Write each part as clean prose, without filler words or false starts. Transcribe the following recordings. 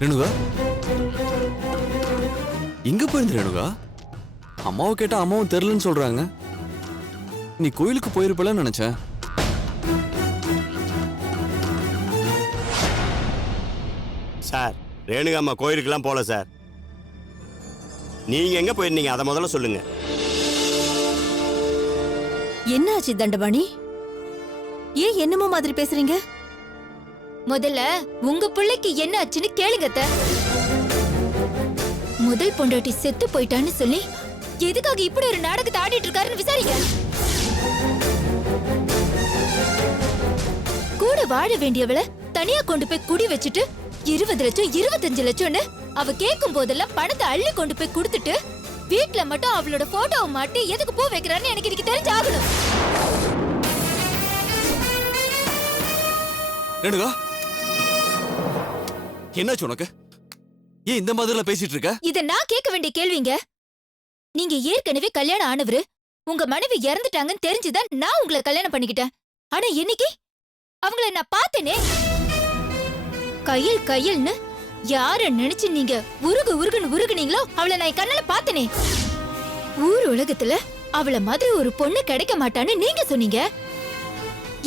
ரேணுகா, எங்க போயிருந்த ரேணுகா? அம்மாவை கேட்டா அம்மாவும் தெரியலன்னு சொல்றாங்க. நீ கோயிலுக்கு போயிருப்பலன்னு நினைச்சேன். சார், ரேணுகா அம்மா கோயிலுக்கெல்லாம் போல சார். நீங்க எங்க போயிருந்தீங்க அதை முதல்ல சொல்லுங்க. என்ன ஆச்சு தண்டபாணி? ஏன் என்னமோ மாதிரி பேசுறீங்க? முதல்ல உங்க பிள்ளைக்கு என்ன ஆச்சுன்னு கேளுங்க அத்தை. முதல் பொண்டாட்டி செத்து போயிட்டான்னு சொல்லி எதுக்காக இப்படி ஒரு நாடகத்தை ஆடிட்டு இருக்காருன்னு விசாரிங்க. கூட வாழ வேண்டியவளை தனியா கொண்டு போய் குடி வச்சுட்டு 20 லட்சம் 25 லட்சம்னு அவ கேட்கும் போதெல்லாம் பணத்தை அள்ளி கொண்டு போய் கொடுத்துட்டு வீட்டுல மட்டும் அவளோட போட்டோவை மாட்டி எதுக்கு பூ வைக்கிறான்னு எனக்கு இன்னைக்கு தெரிஞ்சாகணும். ரேணுகா, என்னாச்சு உனக்கு? ஏன் இந்த மாதிரிலாம் பேசிட்டு இருக்க? இத நான் கேட்க வேண்டிய கேள்விங்க. நீங்க ஏற்கனவே கல்யாணம் ஆனவரு, உங்க மனைவி இறந்துட்டாங்கன்னு தெரிஞ்சுதான் நான் உங்களை கல்யாணம் பண்ணிக்கிட்டேன். ஆனா இன்னைக்கு அவங்கள நான் பார்த்தேனே. கையில் கையல்னு யார நினைச்சு நீங்க உருகுன்னு உருகுனீங்களோ அவளை நான் கண்ணால பார்த்தேனே. ஊர் உலகத்துல அவள மாதிரி ஒரு பொண்ணு கிடைக்க மாட்டான்னு நீங்க சொன்னீங்க.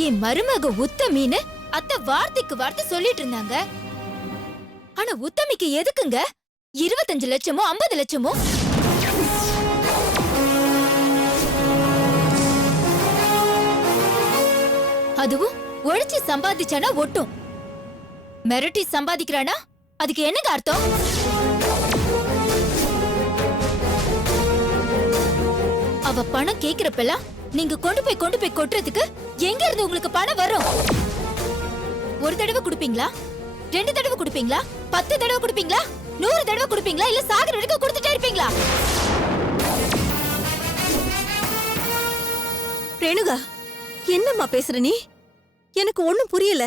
என் மருமக உத்தமின்னு அத்தை வார்த்தைக்கு வார்த்தை சொல்லிட்டு இருந்தாங்க. ஆனா உத்தமிக்கு எதுக்குங்க 25 லட்சமோ 50 லட்சமோ? அதுவும் ஒழிச்சு சம்பாதிச்சானா ஒட்டும், மிரட்டி சம்பாதிக்கிறானா அதுக்கு என்னங்க அர்த்தம்? அவ பணம் கேக்குறப்பெல்லாம் நீங்க கொண்டு போய் கொட்டுறதுக்கு எங்க இருந்து உங்களுக்கு பணம் வரும்? ஒரு தடவை கொடுப்பீங்களா? 2 தடவை கொடுப்பீங்களா? 10 தடவை கொடுப்பீங்களா? 100 தடவை கொடுப்பீங்களா? இல்ல சாகர வரைக்கும் கொடுத்துட்டே இருப்பீங்களா? ரேணுகா, என்னம்மா பேசுற நீ? எனக்கு ஒண்ணும் புரியல.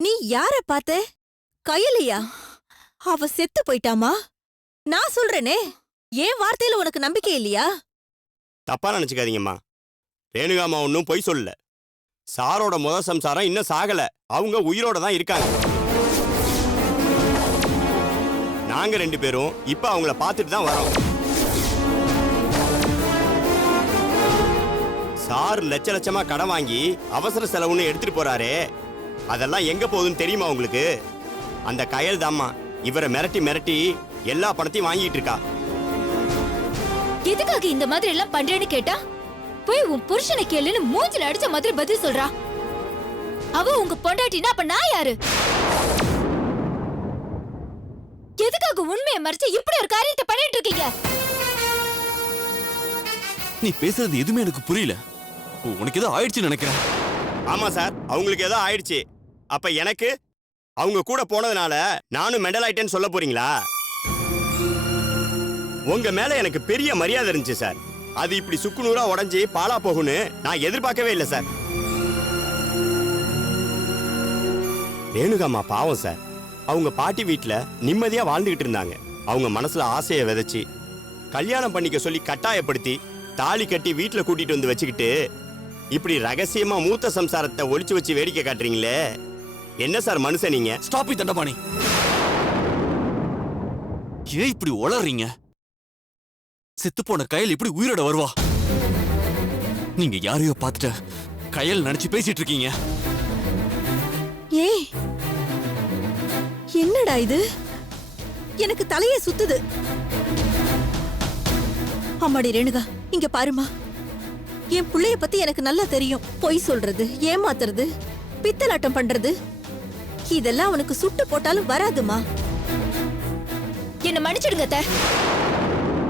நீ யார பார்த்த? கையிலையா? அவ செத்து போயிட்டாமா? நான் சொல்றேனே, ஏன் வார்த்தையில உனக்கு நம்பிக்கை இல்லையா? தப்பா நினைச்சுக்காதீங்கம்மா. ரேணுகா அம்மா ஒன்னும் பொய் சொல்லல. சாரோட முத சம்சாரம் இன்னும் சாகல, அவங்க உயிரோட தான் இருக்காங்க. நாங்க 2 பேரும் இப்ப அவங்கள பார்த்துட்டு தான் வரோம். சார் லட்ச லட்சமா கடன் வாங்கி அவசர செலவுன்னு எடுத்துட்டு போறாரே, அதெல்லாம் எங்க போகுதுன்னு தெரியுமா உங்களுக்கு? அந்த கயல் தாம்மா இவரை மிரட்டி மிரட்டி எல்லா பணத்தையும் வாங்கிட்டு இருக்கா. எதுக்காக இந்த மாதிரி எல்லாம் பண்றேன்னு கேட்டா போய் உன் புருஷனை கேளுன்னு மூஞ்சில அடிச்ச மாதிரி பதில் சொல்றா. அவ உங்க பொண்டாட்டினா அப்ப நான் யாரு? எதுக்காக உண்மையை மறைச்சு இப்படி ஒரு காரியத்தை பண்ணிட்டு இருக்கீங்க? நீ பேசுறது எதுவுமே எனக்கு புரியல. உனக்கு ஏதோ ஆயிடுச்சுன்னு நினைக்கிறேன். ஆமா சார், அவங்களுக்கு ஏதோ ஆயிடுச்சு. அப்ப எனக்கு அவங்க கூட போனதுனால நானும் மெண்டல் ஆயிட்டேன்னு சொல்ல போறீங்களா? உங்க மேல எனக்கு பெரிய மரியாதை இருந்துச்சு சார். அது இப்படி சுக்குநூறா உடைஞ்சு பாலா போகும்னு நான் எதிர்பார்க்கவே இல்லை சார். ரேணுகாம்மா பாவம் சார். அவங்க பாட்டி வீட்டுல நிம்மதியா வாழ்ந்துகிட்டு இருந்தாங்க. அவங்க மனசுல ஆசையை விதைச்சு கல்யாணம் பண்ணிக்க சொல்லி கட்டாயப்படுத்தி தாலி கட்டி வீட்டுல கூட்டிட்டு வந்து வச்சுக்கிட்டு இப்படி ரகசியமா மூத்த சம்சாரத்தை ஒளிச்சு வச்சு வேடிக்கை காட்டுறீங்களே, என்ன சார் மனுஷன் நீங்க? Stop it Thandapani. ஏன் இப்படி உளறீங்க? செத்து போன கயல் இப்படி உயிரோட வருவா? நீங்க யாரையோ பார்த்துட்டு கயல் நினைச்சு பேசிட்டு இருக்கீங்க. ஏய், என்னடா இது? எனக்கு தலையே சுத்துது. அம்மாடி ரேணுகா, இங்க பாருமா. என் புள்ளைய பத்தி எனக்கு நல்லா தெரியும். பொய் சொல்றது, ஏமாத்துறது, பித்தலாட்டம் பண்றது, இதெல்லாம் அவனுக்கு சுட்டு போட்டாலும் வராதுமா. என்ன மன்னிச்சிடுங்க அத்தை.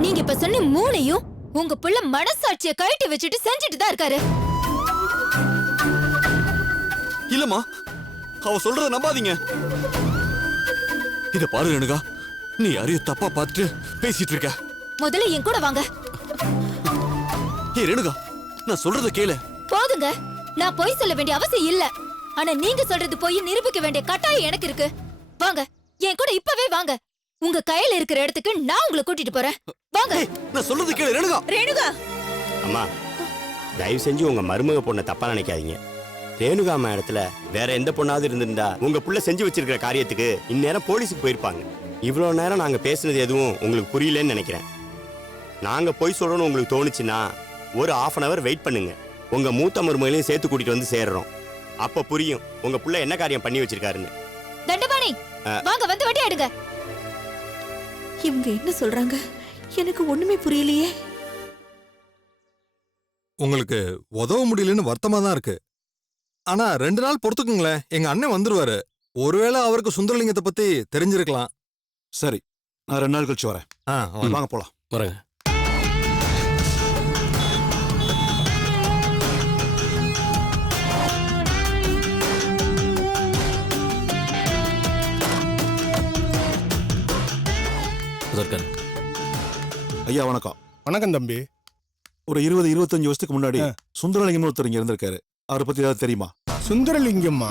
நீங்க இப்ப சொன்ன மூணையும் உங்க புள்ள மனசாட்சியை கழட்டி வச்சுட்டு செஞ்சுட்டு தான் இருக்காரு. இல்லம்மா, அவ சொல்றத நம்பாதீங்க. இத பாரு ரேணுகா, நீ யாரையோ தப்பா பார்த்துட்டு பேசிட்டு இருக்க. முதல்ல என் கூட வாங்க. ஏய் ரேணுகா, நான் சொல்றத கேளு. போதுங்க, நான் பொய் சொல்ல வேண்டிய அவசியம் இல்ல. ஆனா நீங்க சொல்றது பொய் நிரூபிக்க வேண்டிய கட்டாயம் எனக்கு இருக்கு. வாங்க, என் கூட இப்பவே வாங்க. உங்க கையில இருக்கிற இடத்துக்கு நான் உங்களை கூட்டிட்டு போறேன். வாங்க. நான் சொல்றது கேளு ரேணுகா. ரேணுகா, அம்மா, தயவு செஞ்சு உங்க மருமக பொண்ணை தப்பா நினைக்காதீங்க. ரேணுகாமா இடத்துல வேற எந்த பொண்ணாவது இருந்திருந்தா உங்க புள்ள செஞ்சு வச்சிருக்கிற காரியத்துக்கு இந்நேரம் போலீஸுக்கு போயிருப்பாங்க. இவ்வளவு நேரம் நாங்க பேசுனது எதுவும் உங்களுக்கு புரியலன்னு நினைக்கிறேன். நாங்க போய் சொல்லணும்னு உங்களுக்கு தோணுச்சுன்னா ஒரு 1/2 hour வெயிட் பண்ணுங்க. உங்க மூத்த மருமகளையும் சேர்த்து கூட்டிட்டு வந்து சேர்றோம். அப்ப புரியும் உங்க புள்ள என்ன காரியம் பண்ணி வச்சிருக்காருன்னு. தண்டபாணி வாங்க வந்து வட்டி எடுங்க. இவங்க என்ன சொல்றாங்க எனக்கு ஒண்ணுமே புரியலையே. உங்களுக்கு உதவ முடியலன்னு வருத்தமா தான் இருக்கு. ஆனா 2 நாள் பொறுத்துக்குங்களேன், எங்க அண்ணன் வந்துருவாரு. ஒருவேளை அவருக்கு சுந்தரலிங்கத்தை பத்தி தெரிஞ்சிருக்கலாம். சரி, நான் 2 நாள் கழிச்சு வரேன். வாங்க போலாம். வரேங்க. ஐயா வணக்கம். வணக்கம் தம்பி. ஒரு 20-25 வருஷத்துக்கு முன்னாடி சுந்தரலிங்கம் ஒருத்தர் இங்க இருந்திருக்காரு. அவரை பத்தி ஏதாவது தெரியுமா? சுந்தரலிங்கம்மா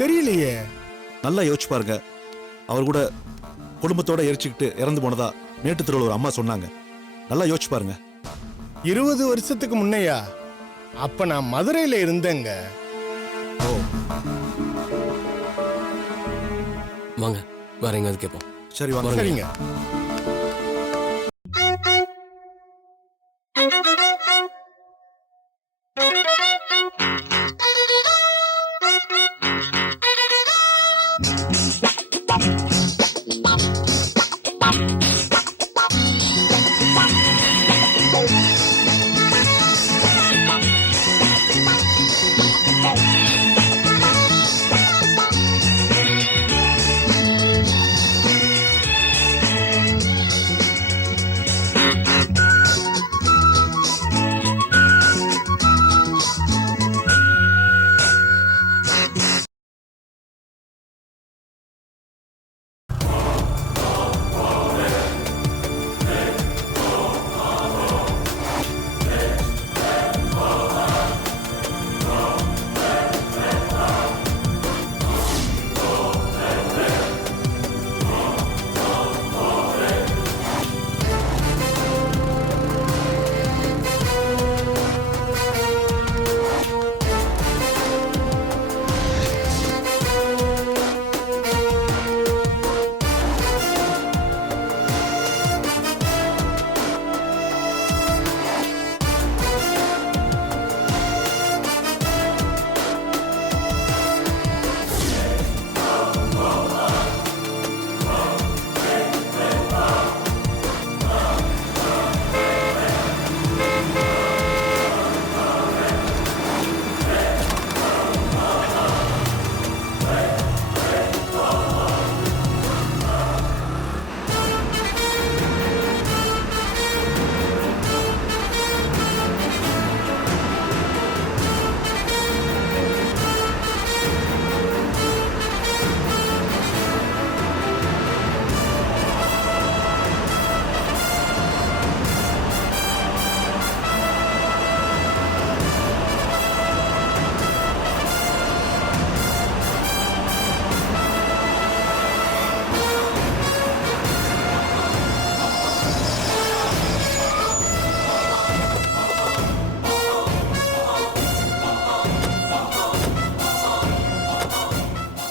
தெரியலையே. நல்லா யோசிச்சு பாருங்க. அவர் கூட குடும்பத்தோட எரிச்சுக்கிட்டு இறந்து போனதா நேற்று திருவள்ளுவர் ஒரு அம்மா சொன்னாங்க. நல்லா யோசிச்சு பாருங்க. 20 வருஷத்துக்கு முன்னையா? அப்ப நான் மதுரையில இருந்தேங்க. வாங்க வரேங்க, அது கேட்போம். சரி வாங்க. சரிங்க.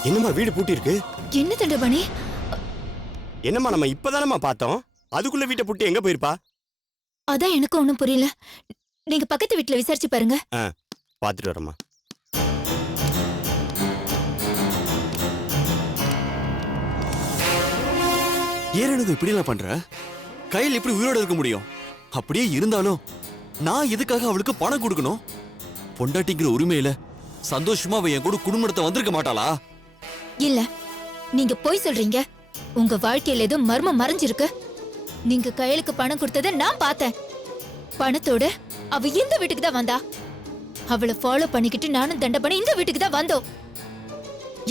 என்னம்மா வீடு பூட்டி இருக்கு? என்ன தண்டபாணி? என்னம்மா நம்ம இப்பதானம்மா பார்த்தோம். அதுக்குள்ள வீட்டை பூட்டி எங்க போயிருப்பா? அதான் எனக்கு ஒண்ணும் புரியல. நீங்க பக்கத்து வீட்டுல விசாரிச்சு பாருங்க. பாத்துட்டு வரேம்மா. ஏன் இப்படி எல்லாம் பண்ற? கையில் எப்படி உயிரோட இருக்க முடியும்? அப்படியே இருந்தாலும் நான் எதுக்காக அவளுக்கு பணம் கொடுக்கணும்? பொண்டாட்டிங்கிற உரிமையில சந்தோஷமா அவ என் கூட குடும்பத்தை வந்திருக்க மாட்டாளா? இல்ல, நீங்க போய் சொல்றீங்க. உங்க வாழ்க்கையில ஏதோ மர்மம் மறைஞ்சிருக்கு. நீங்க கையிலுக்கு பணம் கொடுத்ததை நான் பார்த்தேன். பணத்தோட அவ இந்த வீட்டுக்கு தான் வந்தா. அவளை ஃபாலோ பண்ணிக்கிட்டு நானும் தண்டபாணி இந்த வீட்டுக்கு தான் வந்தோம்.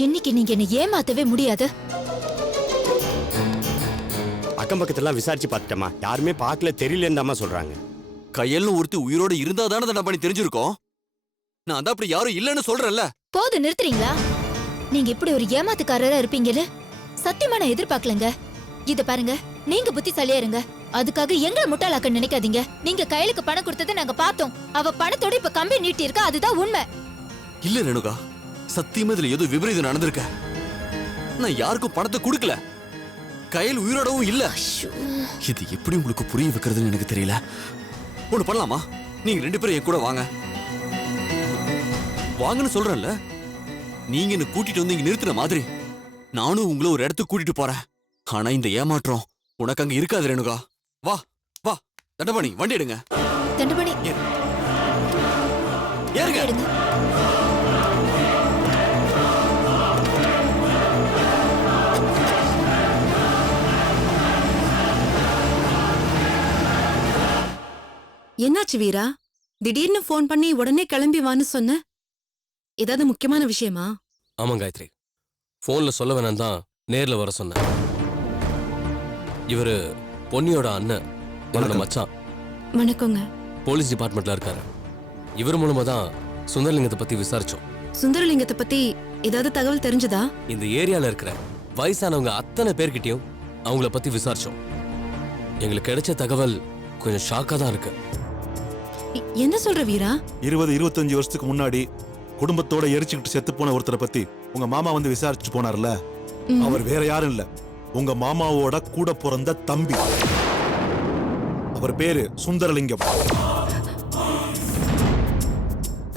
இன்னைக்கு நீங்க என்ன ஏமாத்தவே முடியாது. அக்கம் பக்கத்தெல்லாம் விசாரிச்சு பார்த்துட்டமா, யாருமே பார்க்கல, தெரியலன்னு சொல்றாங்க. கையல்னு ஒருத்தி உயிரோட இருந்தா தானே தண்டபாணி தெரிஞ்சிருக்கோம். நான் தான் அப்படி யாரும் இல்லைன்னு சொல்றேன்ல. போது நிறுத்துறீங்களா? நீங்க இப்படி ஒரு ஏமாத்துக்காரரா இருப்பீங்கன்னு சத்தியமா நான் எதிர்பார்க்கலங்க. இத பாருங்க, நீங்க புத்திசாலியா இருங்க. அதுக்காக எங்களை முட்டாளாக்க நினைக்காதீங்க. நீங்க கையிலுக்கு பணம் கொடுத்ததை நாங்க பார்த்தோம். அவ பணத்தோட இப்ப கம்பி நீட்டி இருக்கா, அதுதான் உண்மை. இல்ல ரேணுகா, சத்தியமா இதுல ஏதோ விபரீதம் நடந்திருக்க. நான் யாருக்கும் பணத்தை கொடுக்கல, கையில் உயிரோடவும் இல்ல. இது எப்படி உங்களுக்கு புரிய வைக்கிறதுன்னு எனக்கு தெரியல. ஒண்ணு பண்ணலாமா? நீங்க 2 பேரும் என் கூட வாங்க. வாங்கன்னு சொல்றேன்ல. நீங்க என்ன கூட்டிட்டு வந்து இங்க நிறுத்துற மாதிரி நானும் உங்களை ஒரு இடத்துக்கு கூட்டிட்டு போறேன். ஆனா இந்த ஏமாற்றம் உனக்கு அங்க இருக்காது ரேணுகா. வா வா, தண்டபாணி வண்டி எடுங்க. தண்டபாணி ஏறுங்க. எடுங்க. என்னாச்சு வீரா? திடீர்னு ஃபோன் பண்ணி உடனே கிளம்பி வான்னு சொன்ன. ஏதாவது முக்கியமான விஷயமா? ஆமா காயத்ரி, போன்ல சொல்ல வேணாம் தான் நேர்ல வர சொன்னேன். இவரு பொன்னியோட அண்ணன், என்னோட மச்சான். வணக்கங்க. போலீஸ் டிபார்ட்மெண்ட்ல இருக்காரு. இவர் மூலமா தான் சுந்தரலிங்கத்தை பத்தி விசாரிச்சோம். சுந்தரலிங்கத்தை பத்தி ஏதாவது தகவல் தெரிஞ்சதா? இந்த ஏரியால இருக்கிற வயசானவங்க அத்தனை பேர்கிட்டயும் அவங்கள பத்தி விசாரிச்சோம். எங்களுக்கு கிடைச்ச தகவல் கொஞ்சம் ஷாக்கா தான் இருக்கு. என்ன சொல்ற வீரா? 20-25 வருஷத்துக்கு முன்னாடி குடும்பத்தோட எரிச்சுக்கிட்டு செத்து போன ஒருத்தரை பத்தி உங்க மாமா வந்து விசாரிச்சுட்டு போனார்ல, அவர் வேற யாரும் இல்ல, உங்க மாமாவோட கூட பிறந்த தம்பி. அவர் பேரு சுந்தரலிங்கம்.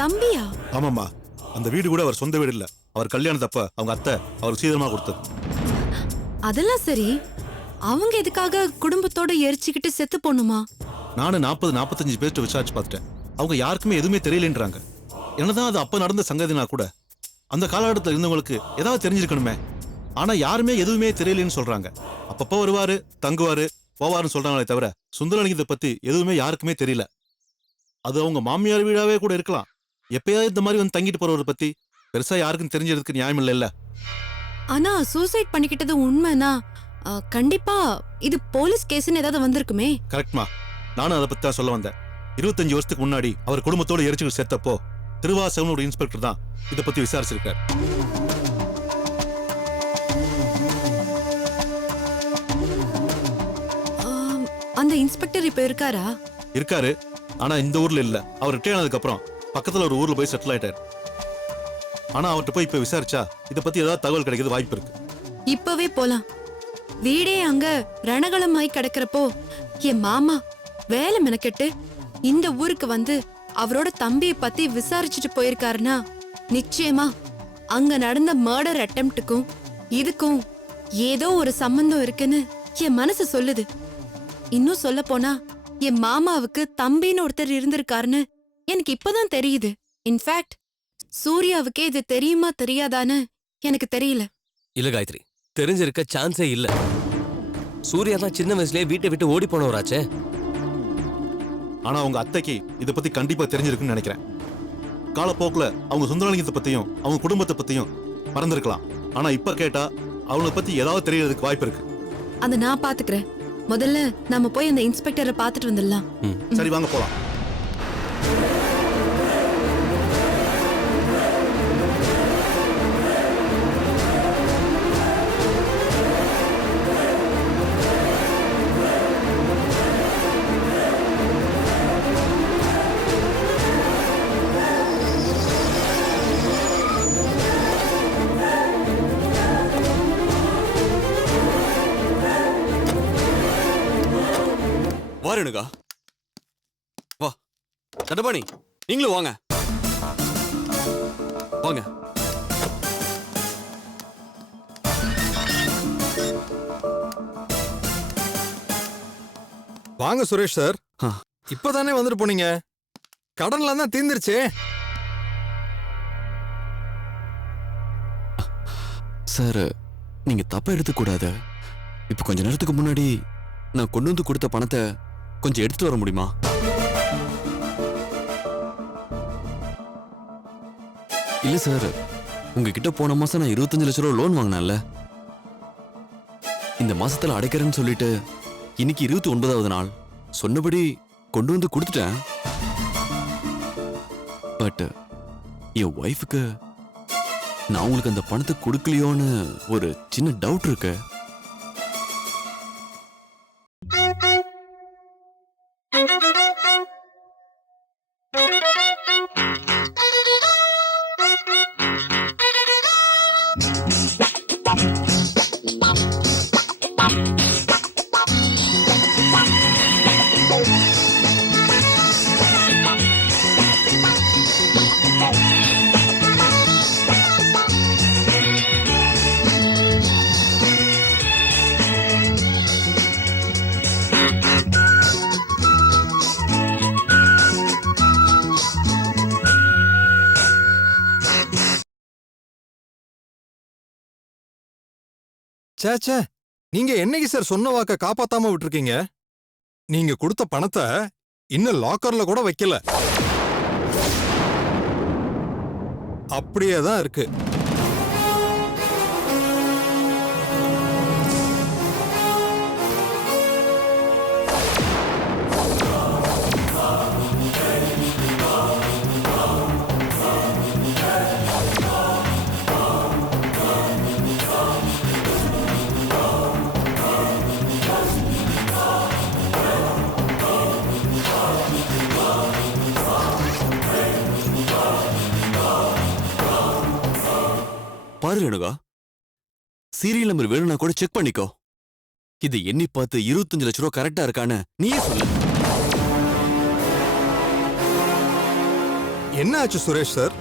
தம்பியா? ஆமாம்மா, அந்த வீடு கூட அவர் சொந்த வீடு இல்ல. அவர் கல்யாணத்தப்ப அவங்க அத்தை அவருக்கு சீதனமா கொடுத்தது. அதெல்லாம் சரி, அவங்க எதுக்காக குடும்பத்தோட எரிச்சுக்கிட்டு செத்து போணுமா? நானும் 40-45 பேர்கிட்ட விசாரிச்சு பார்த்துட்டேன். அவங்க யாருக்குமே எதுவுமே தெரியலன்றாங்க. என்னதான் அது அப்ப நடந்த சங்கதினா கூட அந்த காலகட்டத்தில் இருந்தவங்களுக்கு ஏதாவது தெரிஞ்சிருக்கணுமே. ஆனா யாருமே எதுவுமே தெரியலன்னு சொல்றாங்க. அப்பப்போ வருவாரு, தங்குவாரு, போவாருன்னு சொல்றாங்களே தவிர சுந்தரலிங்கத்தை பத்தி எதுவுமே யாருக்குமே தெரியல. அது அவங்க மாமியார் வீடாவே கூட இருக்கலாம். எப்பயாவது இந்த மாதிரி வந்து தங்கிட்டு போறவரை பத்தி பெருசா யாருக்கும் தெரிஞ்சதுக்கு நியாயம் இல்ல. ஆனா சூசைட் பண்ணிக்கிட்டது உண்மைனா கண்டிப்பா இது போலீஸ் கேஸ்னு ஏதாவது வந்திருக்குமே. கரெக்ட்மா, நானும் அதை பத்தி தான் சொல்ல வந்தேன். 25 வருஷத்துக்கு முன்னாடி அவர் குடும்பத்தோட எரிச்சுக்கிட்டு செத்தப்போ திருவாசகம்னு ஒரு இன்ஸ்பெக்டர் தான் இதை பத்தி விசாரிச்சிருக்காரு. அந்த இன்ஸ்பெக்டர் இப்ப இருக்காரா? இருக்காரு, ஆனா இந்த ஊர்ல இல்ல. அவர் ரிட்டையர் ஆனதுக்கு அப்புறம் பக்கத்துல ஒரு ஊர்ல போய் செட்டில் ஆயிட்டாரு. ஆனா அவர்கிட்ட போய் இப்ப விசாரிச்சா இதை பத்தி ஏதாவது தகவல் கிடைக்கிறது வாய்ப்பு இருக்கு. இப்பவே போலாம். வீடே அங்க ரணகளமாய் கிடக்கிறப்போ என் மாமா வேலை மெனக்கெட்டு இந்த ஊருக்கு வந்து அவரோட தம்பியை பத்தி விசாரிச்சுட்டு போயிருக்காருன்னா நிச்சயமா அங்க நடந்த மர்டர் அட்டெம்ப்டுக்கும் இதுக்கும் ஏதோ ஒரு சம்பந்தம் இருக்குன்னு என் மனசு சொல்லுது. இன்னும் சொல்ல போனா என் மாமாவுக்கு தம்பின்னு ஒருத்தர் இருந்திருக்காருன்னு எனக்கு இப்பதான் தெரியுது. இன்ஃபேக்ட் சூர்யாவுக்கே இது தெரியுமா தெரியாதான்னு எனக்கு தெரியல. இல்ல காயத்ரி, தெரிஞ்சிருக்க சான்ஸே இல்ல. சூர்யா தான் சின்ன வயசுலயே வீட்டை விட்டு ஓடி போனவராச்சே. ஆனா அவங்க அத்தைக்கு இதை பத்தி கண்டிப்பா தெரிஞ்சிருக்குன்னு நினைக்கிறேன். காலப்போக்குல அவங்க சுந்தரலிங்கத்தை பத்தியும் அவங்க குடும்பத்தை பத்தியும் மறந்துருக்கலாம். ஆனா இப்ப கேட்டா அவங்கள பத்தி ஏதாவது தெரியறதுக்கு வாய்ப்பு இருக்கு. அத நான் பாத்துக்கிறேன். முதல்ல நாம போய் அந்த இன்ஸ்பெக்டரை பாத்துட்டு வந்துடலாம். சரி, வாங்க போலாம். வா ரேணுகா, வா. தண்டபாணி நீங்களும் வாங்க. வாங்க. வாங்க சுரேஷ் சார். ஆ. இப்பதானே வந்துட்டு போனீங்க, கடன்லாம் தான் தீர்ந்துருச்சே. சார், நீங்க தப்பா எடுத்துக்கூடாது. இப்ப கொஞ்ச நேரத்துக்கு முன்னாடி நான் கொண்டு வந்து கொடுத்த பணத்தை கொஞ்சம் எடுத்துட்டு வர முடியுமா? இல்ல சார், உங்ககிட்ட போன மாசம் நான் 25 லட்சம் ரூபா லோன் வாங்கினேன்ல, இந்த மாசத்துல அடைக்கிறேன்னு சொல்லிட்டு இன்னைக்கு 29வது நாள் சொன்னபடி கொண்டு வந்து கொடுத்துட்டேன். பட் என் ஒய்ஃபுக்கு நான் உங்களுக்கு அந்த பணத்தை கொடுக்கலையோன்னு ஒரு சின்ன டவுட் இருக்கு. சேச்சே, நீங்க என்னைக்கு சார் சொன்ன வாக்க காப்பாத்தாம விட்டுருக்கீங்க? நீங்க கொடுத்த பணத்தை இன்னும் லாக்கர்ல கூட வைக்கல. அப்படியே தான் இருக்கு. பாரு ரேணுகா, சீரியல் நம்பர் வேணும்னா கூட செக் பண்ணிக்கோ. இது எண்ணி பார்த்து 25 லட்சம் ரூபா கரெக்டா இருக்கான்னு நீயே சொல்லு. என்ன ஆச்சு சுரேஷ் சார்?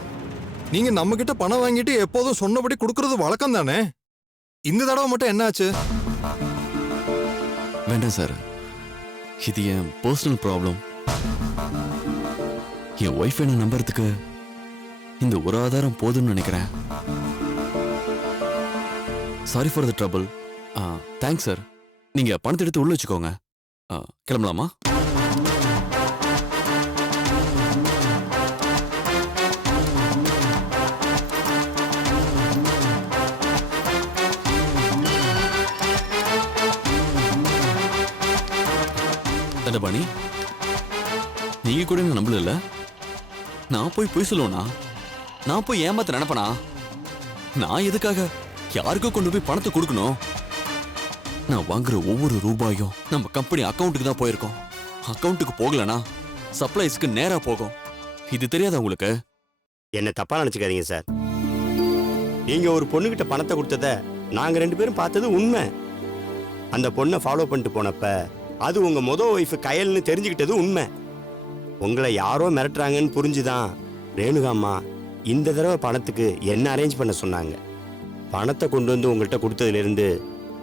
நீங்க நம்ம கிட்ட பணம் வாங்கிட்டு எப்போதும் சொன்னபடி கொடுக்கறது வழக்கம் தானே. இந்த தடவை மட்டும் என்ன ஆச்சு? வேண்டாம் சார், இது என் பர்சனல் ப்ராப்ளம். என் ஒய்ஃப் என்ன நம்புறதுக்கு இந்த ஒரு ஆதாரம் போதும்னு நினைக்கிறேன். Sorry for the trouble. Thanks sir. நீங்க பணத்தை எடுத்து உள்ள வச்சுக்கோங்க. கிளம்பலாமா? தண்டபாணி, நீங்க கூட என்ன நம்பல. நான் போய் பொய் சொல்லுவேனா? நான் போய் ஏமாத்த நினைப்பனா? நான் எதுக்காக யாருக்கும் கொண்டு போய் பணத்தை கொடுக்கணும்? நான் வாங்குற ஒவ்வொரு ரூபாயும் நம்ம கம்பெனி அக்கவுண்ட்டுக்கு தான் போயிருக்கோம். அக்கவுண்ட்டுக்கு போகலனா சப்ளைஸ்க்கு நேரா போகும். இது தெரியாதா உங்களுக்கு? என்ன தப்பா நினைச்சுக்காதீங்க சார். நீங்க ஒரு பொண்ணுகிட்ட பணத்தை கொடுத்தத நாங்க 2 பேரும் பார்த்தது உண்மை. அந்த பொண்ணை ஃபாலோ பண்ணிட்டு போனப்ப அது உங்க மொத ஒய்ஃப் கயல்னு தெரிஞ்சுக்கிட்டது உண்மை. உங்களை யாரோ மிரட்டுறாங்கன்னு புரிஞ்சுதான் ரேணுகாம்மா இந்த தடவை பணத்துக்கு என்ன அரேஞ்ச் பண்ண சொன்னாங்க. பணத்தை கொண்டு வந்து உங்கள்கிட்ட கொடுத்ததுலேருந்து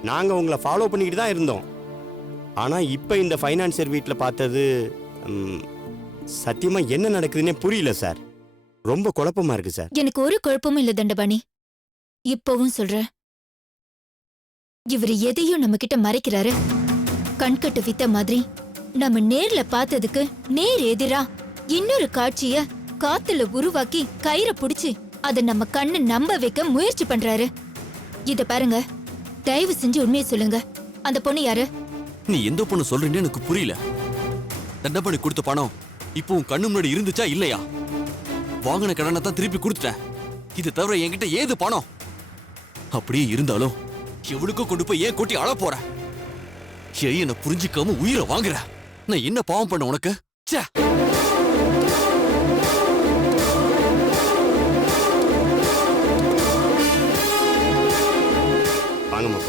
நாங்கள் உங்களை ஃபாலோ பண்ணிக்கிட்டு தான் இருந்தோம். ஆனால் இப்போ இந்த ஃபைனான்சியர் வீட்டில் பார்த்தது சத்தியமாக என்ன நடக்குதுன்னே புரியல சார். ரொம்ப குழப்பமா இருக்கு சார். எனக்கு ஒரு குழப்பமும் இல்ல தண்டபாணி. இப்பவும் சொல்றேன், இவர் எதையும் நம்ம கிட்ட மறைக்கிறாரு. கண்கட்டு வித்த மாதிரி நம்ம நேர்ல பார்த்ததுக்கு நேர் எதிரா இன்னொரு காட்சிய காத்துல உருவாக்கி கயிறை புடிச்சு அதை நம்ம கண்ணு நம்ப வைக்க முயற்சி பண்றாரு. இத பாருங்க, தயவு செஞ்சு உண்மையை சொல்லுங்க. அந்த பொண்ணு யாரு? நீ எந்த பொண்ணு சொல்றீன்னு எனக்கு புரியல. தண்டபாணி கொடுத்த பணம் இப்போ உன் கண்ணு முன்னாடி இருந்துச்சா இல்லையா? வாங்கின கடனை தான் திருப்பி கொடுத்துட்டேன். இது தவிர என்கிட்ட ஏது பணம்? அப்படியே இருந்தாலும் எவளுக்கும் கொண்டு போய் ஏன் கூட்டி அழ போற? ஏன் என்ன புரிஞ்சுக்காம உயிரை வாங்குற? நான் என்ன பாவம் பண்ண உனக்கு? ச்சே! வாங்கம்மா.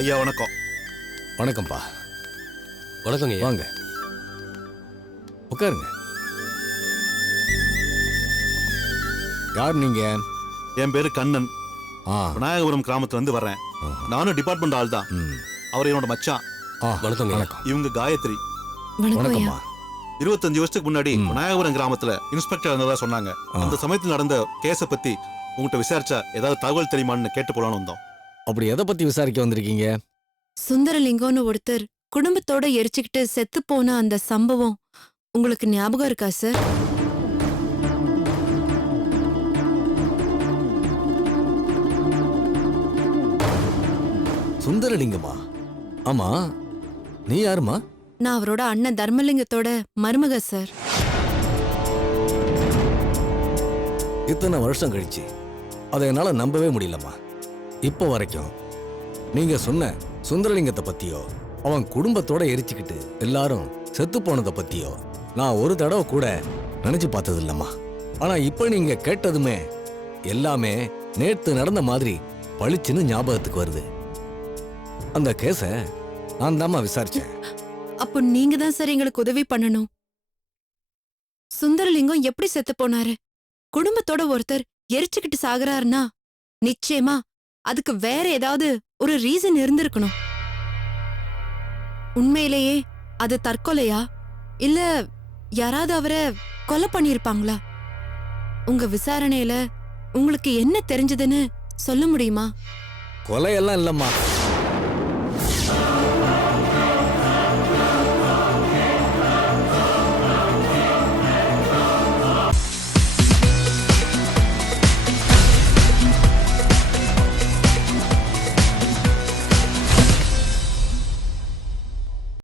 ஐயா வணக்கம். வணக்கம்ப்பா. வணக்கங்க ஐயா. வாங்க உட்காருங்க. யார் நீங்க? என் பேரு கண்ணன். ஆ, விநாயகபுரம் கிராமத்துல இருந்து வர்றேன். நானும் டிபார்ட்மெண்ட் ஆள் தான். ம். அவர் என்னோட மச்சான். ஆ, வணக்கங்க. வணக்கம். இவங்க காயத்ரி. வணக்கம்மா. 25 வருஷத்துக்கு முன்னாடி விநாயகபுரம் கிராமத்துல இன்ஸ்பெக்டர் இருந்ததா சொன்னாங்க. அந்த சமயத்தில் நடந்த கேஸ பத்தி உங்ககிட்ட விசாரிச்சா ஏதாவது தகவல் தெரியுமான்னு கேட்டு போலான்னு வந்தோம். அப்படி எதை பத்தி விசாரிக்க வந்திருக்கீங்க? சுந்தரலிங்கம்னு ஒருத்தர் குடும்பத்தோட எரிச்சுக்கிட்டு செத்து போன அந்த சம்பவம் உங்களுக்கு ஞாபகம் இருக்கா சார்? சுந்தரலிங்கமா? ஆமா, நீ யாருமா? நான் அவரோட அண்ணன் தர்மலிங்கத்தோட மருமக சார். இத்தனை வருஷம் கழிச்சு அதை என்னால நம்பவே முடியலம்மா. இப்போ வரைக்கும் நீங்க சொன்ன சுந்தரலிங்கத்தை பத்தியோ அவன் குடும்பத்தோட எரிச்சுக்கிட்டு எல்லாரும் செத்து போனதை பத்தியோ நான் ஒரு தடவை கூட நினைச்சு பார்த்தது இல்லம்மா. ஆனா இப்ப நீங்க கேட்டதுமே எல்லாமே நேத்து நடந்த மாதிரி பளிச்சுன்னு ஞாபகத்துக்கு வருது. அந்த கேஸ நான் தாம்மா விசாரிச்சேன். அப்போ நீங்க தான் சார் எங்களுக்கு உதவி பண்ணணும். சுந்தரலிங்கம் எப்படி செத்து போனாரு? குடும்பத்தோட ஒருத்தர் எரிச்சுக்கிட்டு சாகுறாருன்னா நிச்சயமா அதுக்கு வேற ஏதாவது ஒரு ரீசன் இருந்திருக்கணும். உண்மையிலேயே அது தற்கொலையா இல்ல யாராவது அவரை கொலை பண்ணிருப்பாங்களா? உங்க விசாரணையில உங்களுக்கு என்ன தெரிஞ்சதுன்னு சொல்ல முடியுமா? கொலையெல்லாம் இல்லம்மா.